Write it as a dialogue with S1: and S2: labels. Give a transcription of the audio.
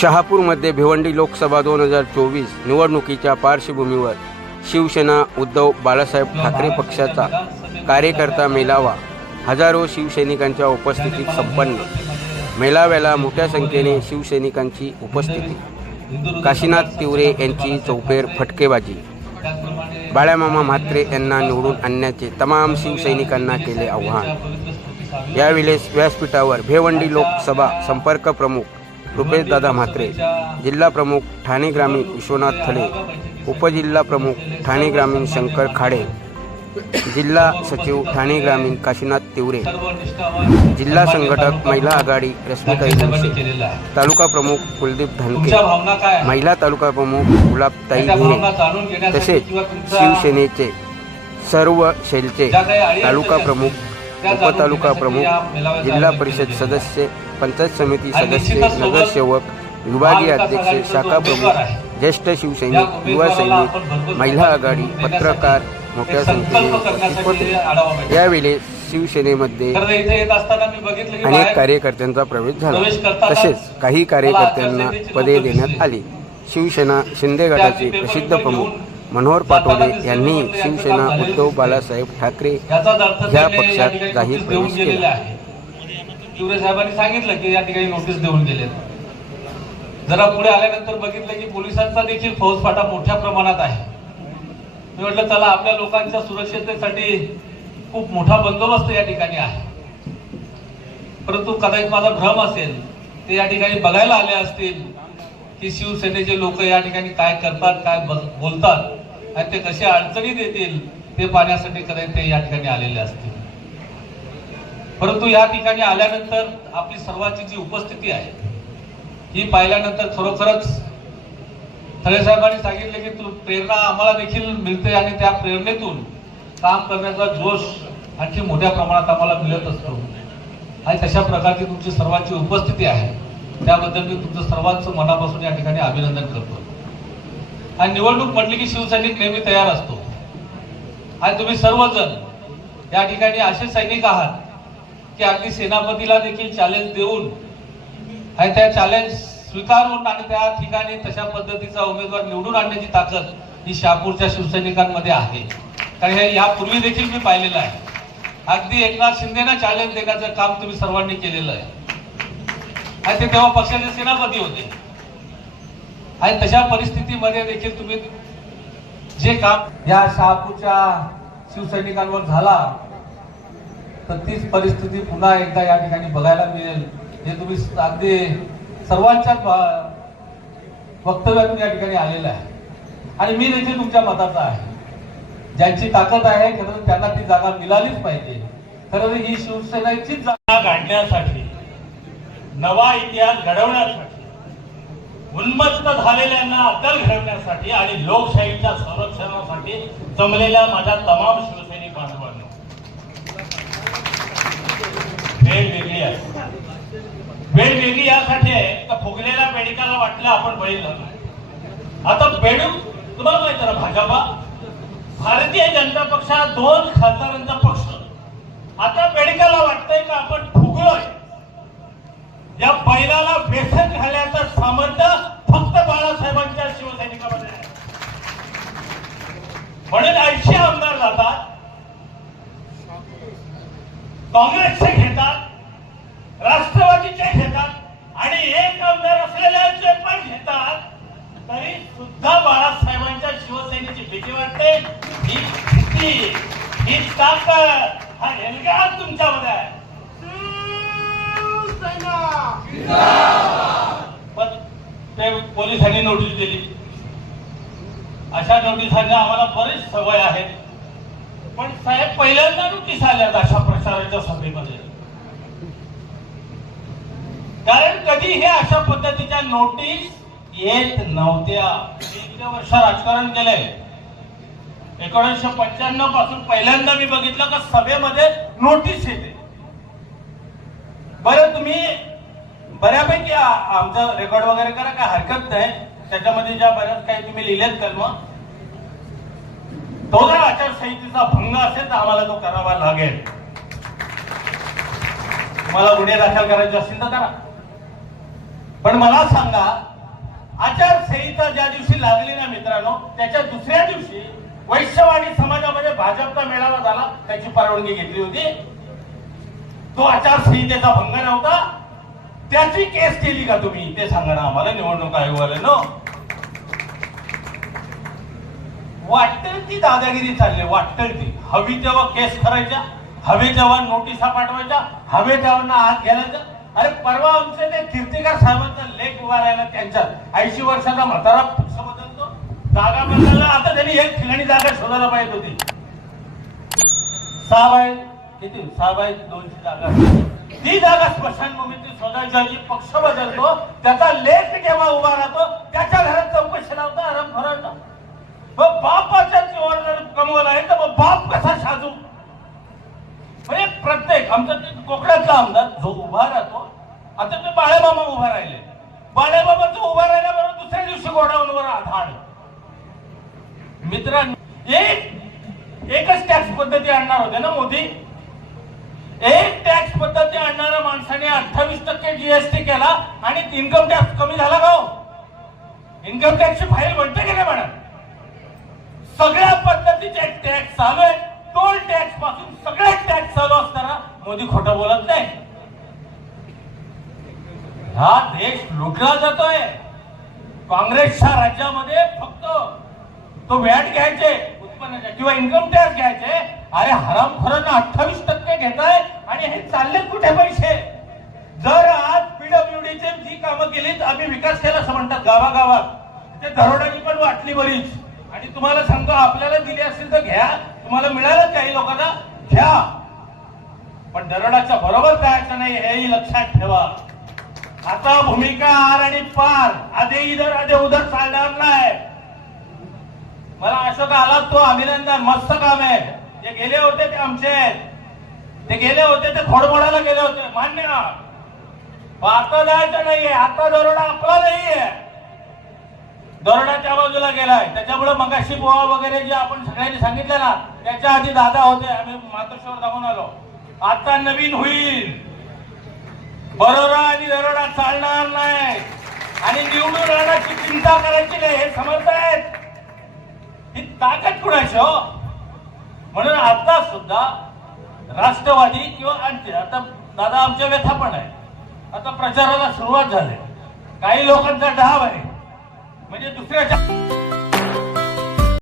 S1: शहापूरमध्ये भिवंडी लोकसभा दोन हजार चोवीस निवडणुकीच्या पार्श्वभूमीवर शिवसेना उद्धव बाळासाहेब ठाकरे पक्षाचा कार्यकर्ता मेळावा हजारो शिवसैनिकांच्या उपस्थितीत संपन्न. मेळाव्याला मोठ्या संख्येने शिवसैनिकांची उपस्थिती. काशीनाथ तिवरे यांची चौफेर फटकेबाजी. बाळ्यामामा म्हात्रे यांना निवडून आणण्याचे तमाम शिवसैनिकांना केले आव्हान. यावेळेस व्यासपीठावर भेवंडी लोकसभा संपर्क प्रमुख रुपेशदादा म्हात्रे जिल्हा प्रमुख ठाणे ग्रामीण विश्वनाथ थले उपजिल्हा प्रमुख ठाणे ग्रामीण शंकर खाडे जिल्हा सचिव ठाणे ग्रामीण काशीनाथ तिवरे जिल्हा संघटक महिला आघाडी रश्मिताई मुंगसे तालुका प्रमुख कुलदीप धनके? महिला तालुका प्रमुख गुलाबताई
S2: घेण्यासाठी
S1: तसेच शिवसेनेचे सर्व शेलचे तालुका प्रमुख उपतालुका प्रमुख जिल्हा परिषद. सदस्य पंचायत समिती सदस्य नगरसेवक विभागीय अध्यक्ष शाखा प्रमुख ज्येष्ठ शिवसैनिक युवा सैनिक महिला आघाडी पत्रकार मोठ्या संख्येने उपस्थित होते. यावेळी शिवसेनेमध्ये अनेक कार्यकर्त्यांचा प्रवेश झाला तसेच काही कार्यकर्त्यांना पदे देण्यात. आली शिवसेना शिंदे गटाचे प्रसिद्ध प्रमुख मनोहर पाटोले यांनी शिवसेना उद्धव बाळासाहेब ठाकरे या पक्षात जाहीर प्रवेश केला.
S2: आहे साहेबांनी सांगितलं की या ठिकाणी नोटीस देऊन गेलेत. जरा पुढे आल्यानंतर बघितलं की पोलिसांचा देखील फौजफाटा मोठ्या प्रमाणात आहे. मी म्हटलं चला आपल्या लोकांच्या सुरक्षिततेसाठी खूप मोठा बंदोबस्त या ठिकाणी आहे. परंतु कदाचित माझा भ्रम असेल ते या ठिकाणी बघायला आले असतील की शिवसेनेचे लोक या ठिकाणी काय करतात काय ब- बोलतात आणि ते कसे अडचणी देतील ते पाहण्यासाठी कदाचित ते या ठिकाणी आलेले असतील. परंतु या ठिकाणी आल्यानंतर आपली सर्वांची जी उपस्थिती आहे ही पाहिल्यानंतर खरोखरच थळे साहेबांनी सांगितले की तू प्रेरणा आम्हाला देखील मिळते आणि त्या प्रेरणेतून काम करण्याचा जोश आणखी मोठ्या प्रमाणात आम्हाला मिळत असतो. आणि तशा प्रकारची तुमची सर्वांची उपस्थिती आहे त्याबद्दल मी तुमचं सर्वांचं मनापासून या ठिकाणी अभिनंदन करतो. आणि निवडणूक म्हटली की शिवसैनिक नेहमी तयार असतो. आणि तुम्ही सर्वजण या ठिकाणी असे सैनिक आहात की अगदी सेनापतीला देखील चॅलेंज देऊन आणि त्या चॅलेंज स्वीकारून आणि त्या ठिकाणी तशा पद्धतीचा उमेदवार निवडून आणण्याची ताकद ही शहापूरच्या शिवसैनिकांमध्ये आहे. कारण हे यापूर्वी देखील मी पाहिलेलं आहे. अगदी एकनाथ शिंदेना चॅलेंज देण्याचं काम तुम्ही सर्वांनी केलेलं आहे. आणि ते तेव्हा पक्षाचे सेनापती होते. आणि तशा परिस्थितीमध्ये देखील तुम्ही जे काम या शहापूरच्या शिवसैनिकांवर झाला तर तीच परिस्थिती पुन्हा एकदा या ठिकाणी बघायला मिळेल. हे तुम्ही अगदी सर्वांच्याच वक्तव्यातून या ठिकाणी आलेलं आहे. आणि मी देखील तुमच्या मताचा आहे. ज्यांची ताकद आहे खरं त्यांना ती जागा मिळालीच पाहिजे. खरं तर ही शिवसेनेचीच जागा
S3: काढण्यासाठी नवा इतिहास घडवण्यासाठी उन्मत्त झालेल्यांना अद्दल घडवण्यासाठी आणि लोकशाहीच्या संरक्षणासाठी जमलेल्या माझ्या तमाम शिवसेना वेळ वेगळी आहे. वेळ वेगळी यासाठी आहे का फुगलेल्या बेडकाला वाटलं आपण बळी झालो आता बेडूक तुम्हाला माहीत ना भाजपा? भारतीय जनता पक्ष हा दोन खासदारांचा पक्ष आता बेडकाला वाटतंय का आपण फुगलोय? या बैलाला बेसन घालण्याचं सामर्थ्य फक्त बाळासाहेबांच्या शिवसैनिकामध्ये आहे म्हणून ऐंशी आमदार जातात काँग्रेसचे घेतात राष्ट्रवादीचे घेतात आणि एक आमदार असलेल्यांचे पण घेतात तरी सुद्धा बाळासाहेबांच्या शिवसेनेची भीती ही ही ताकद हा एल्गार तुमच्यामध्ये आहे पण ते पोलिसांनी नोटीस दिली अशा नोटिसांना आम्हाला बरीच सवय आहेत पण साहेब पहिल्यांदा नोटीस आल्यात अशा प्रचाराच्या सभेमध्ये कारण कधी हे अशा पद्धतीच्या नोटीस येत नव्हत्या. इतक्या वर्ष राजकारण केलंय. एकोणीसशे पंच्याण्णवपासून पहिल्यांदा मी बघितलं का सभेमध्ये नोटीस येते. बरं तुम्ही बऱ्यापैकी आमचं रेकॉर्ड वगैरे करा काय हरकत नाही. त्याच्यामध्ये ज्या बऱ्याच काही तुम्ही लिहिलेत कलम तो जर आचारसंहितेचा भंग असेल तर आम्हाला तो करावा लागेल. तुम्हाला गुन्हे दाखल करायचे असतील तर करा. पण मला सांगा आचारसंहिता ज्या दिवशी लागली ना मित्रांनो त्याच्या दुसऱ्या दिवशी वैश्यवाडी समाजामध्ये भाजपचा मेळावा झाला त्याची परवानगी घेतली होती. तो आचारसंहितेचा भंग नव्हता. त्याची केस केली का तुम्ही? ते सांगा ना आम्हाला निवडणूक आयोगाला वाटतं ती दादागिरी चालली वाटतं ती. हवी तेव्हा केस करायच्या हवे तेव्हा नोटिसा पाठवायच्या हवे तेव्हा आत घ्यायचा. अरे परवा आमचे ते कीर्तिकार साहेबांचा लेख उभा राहिला त्यांच्यात. ऐंशी वर्षाचा म्हातारा पक्ष बदलतो. जागा बदलला. एक ठिकाणी जागा शोधायला पाहिजे होती. सहा बाय किती? सहा बाय दोनशे जागा. ती जागा स्मशानभूमीतली शोधायची पक्ष बदलतो त्याचा लेख केव्हा उभा राहतो त्याच्या घरात चौकशी लावतो आराम भरायचा मग बापाच्या जीवावर जर कमवला आहे तर मग बाप कसा साजू म्हणजे प्रत्येक आमचा ते कोकणातला आमदार जो उभा राहतो आता ते बाळेमामा उभा राहिले बाळेमामाचं उभा राहिल्याबरोबर दुसऱ्या दिवशी गोडाऊनवर आधाड मित्रांनो एक एकच टॅक्स पद्धती आणणार होते ना मोदी? एक टॅक्स पद्धती आणणाऱ्या माणसाने अठ्ठावीस टक्के जीएसटी केला आणि इन्कम टॅक्स कमी झाला का इन्कम टॅक्सची फाईल म्हणते की नाही मॅडम? सगळ्या पद्धतीचे टॅक्स चालू आहे टोल टॅक्सपासून सगळे टॅक्स चालू असताना मोदी खोटं बोलत नाही. हा देश लुटला जातोय. काँग्रेसच्या राज्यामध्ये फक्त तो व्हॅट घ्यायचे उत्पन्नाच्या किंवा इन्कम टॅक्स घ्यायचे. अरे हरामखोरांना अठ्ठावीस टक्के घेताय आणि हे चालले कुठे पैसे? जर आज पीडब्ल्यूडी चे जी कामं केलीत आम्ही विकास केला असं म्हणतात गावागावात. ते दरोड्याची पण वाटली बरीच. आणि तुम्हाला सांगतो आपल्याला दिली असेल तर घ्या. तुम्हाला मिळालं काही लोकांना घ्या. पण दरोडाच्या बरोबर जायचं नाही हेही लक्षात ठेवा. आता भूमिका आर आणि पार. आधे इधर आधे उधर चालणार नाही. मला असं आला तो अभिनंदन मस्त काम आहे. जे गेले होते ते आमचे. ते गेले होते ते खोडमोडायला गेले होते. मान्य. आता जायचं नाहीये. आता दरोडा आपला नाहीये. दरोडाच्या बाजूला गेलाय. त्याच्यामुळे मगाशी बोवा वगैरे जे आपण सगळ्यांनी सांगितलं ना त्याच्या आधी दादा होते. आम्ही मातोश्वर जाऊन आलो. आता नवीन होईल. बरोरा आणि दरोडा चालणार नाही. आणि निवडून राहण्याची चिंता करायची नाही. हे समजत आहेत ताकद कुणाची हो? म्हणून आता सुद्धा राष्ट्रवादी किंवा आणखी आता दादा आमच्या व्यथा पण आहे. आता प्रचाराला सुरुवात झाली. काही लोकांचा डाव आहे. म्हणजे दुसऱ्याच्या